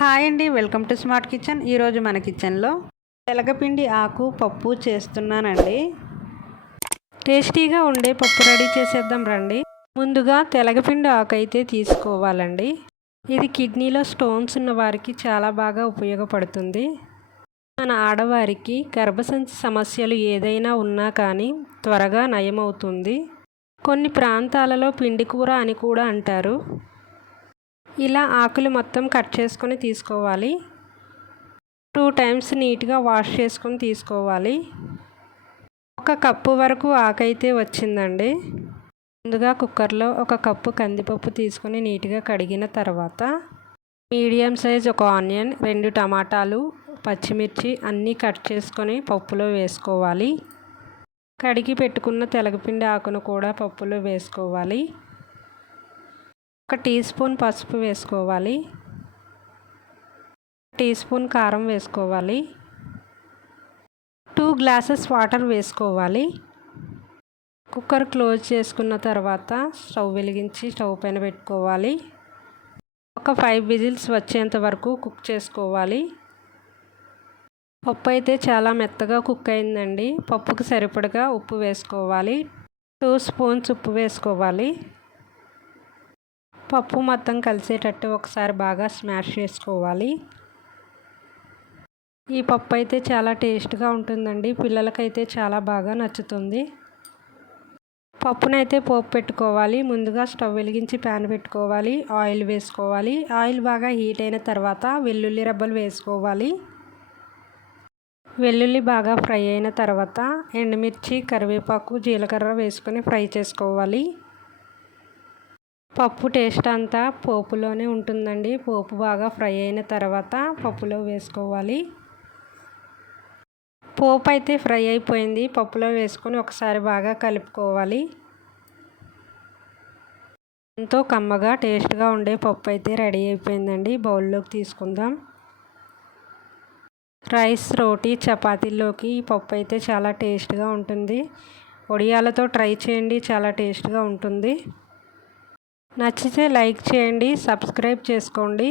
Hi అండి, welcome to smart kitchen. ఈరోజు మన కిచెన్లో తెలగపిండి ఆకు పప్పు చేస్తున్నానండి. టేస్టీగా ఉండే పప్పు రెడీ చేసేద్దాం రండి. ముందుగా తెలగపిండి ఆకు అయితే తీసుకోవాలండి. ఇది కిడ్నీలో స్టోన్స్ ఉన్న వారికి చాలా బాగా ఉపయోగపడుతుంది. మన ఆడవారికి గర్భసంచి సమస్యలు ఏదైనా ఉన్నా కానీ త్వరగా నయమవుతుంది. కొన్ని ప్రాంతాలలో పిండి కూర అని కూడా అంటారు. ఇలా ఆకులు మొత్తం కట్ చేసుకొని తీసుకోవాలి. 2 టైమ్స్ నీట్గా వాష్ చేసుకొని తీసుకోవాలి. 1 కప్పు వరకు ఆకైతే వచ్చిందండి. ముందుగా కుక్కర్లో 1 కప్పు కందిపప్పు తీసుకొని నీట్గా కడిగిన తర్వాత మీడియం సైజ్ 1 ఆనియన్, 2 టమాటాలు, పచ్చిమిర్చి అన్నీ కట్ చేసుకొని పప్పులో వేసుకోవాలి. కడిగి పెట్టుకున్న తెలగపిండి ఆకును కూడా పప్పులో వేసుకోవాలి. 1 టీ స్పూన్ పసుపు వేసుకోవాలి. 1 టీ స్పూన్ కారం వేసుకోవాలి. 2 గ్లాసెస్ వాటర్ వేసుకోవాలి. కుక్కర్ క్లోజ్ చేసుకున్న తర్వాత స్టవ్ వెలిగించి స్టవ్ పైన పెట్టుకోవాలి. ఒక 5 విజిల్స్ వచ్చేంత వరకు కుక్ చేసుకోవాలి. పప్పు అయితే చాలా మెత్తగా కుక్ అయిందండి. పప్పుకు సరిపడగా ఉప్పు వేసుకోవాలి. 2 స్పూన్స్ ఉప్పు వేసుకోవాలి. పప్పు మొత్తం కలిసేటట్టు ఒకసారి బాగా స్మాష్ చేసుకోవాలి. ఈ పప్పు అయితే చాలా టేస్ట్గా ఉంటుందండి. పిల్లలకైతే చాలా బాగా నచ్చుతుంది. పప్పునైతే పోపు పెట్టుకోవాలి. ముందుగా స్టవ్ వెలిగించి ప్యాన్ పెట్టుకోవాలి. ఆయిల్ వేసుకోవాలి. ఆయిల్ బాగా హీట్ అయిన తర్వాత వెల్లుల్లి రెబ్బలు వేసుకోవాలి. వెల్లుల్లి బాగా ఫ్రై అయిన తర్వాత ఎండుమిర్చి, కరివేపాకు, జీలకర్ర వేసుకొని ఫ్రై చేసుకోవాలి. పప్పు టేస్ట్ అంతా పోపులోనే ఉంటుందండి. పోపు బాగా ఫ్రై అయిన తర్వాత పప్పులో వేసుకోవాలి. పోపు అయితే ఫ్రై అయిపోయింది. పప్పులో వేసుకొని ఒకసారి బాగా కలుపుకోవాలి. ఎంతో కమ్మగా టేస్ట్గా ఉండే పప్పు అయితే రెడీ అయిపోయిందండి. బౌల్లోకి తీసుకుందాం. రైస్, రోటీ, చపాతీల్లోకి ఈ పప్పు అయితే చాలా టేస్ట్గా ఉంటుంది. వడియాలతో ట్రై చేయండి, చాలా టేస్ట్గా ఉంటుంది. నచ్చితే లైక్ చేయండి, సబ్స్క్రైబ్ చేసుకోండి.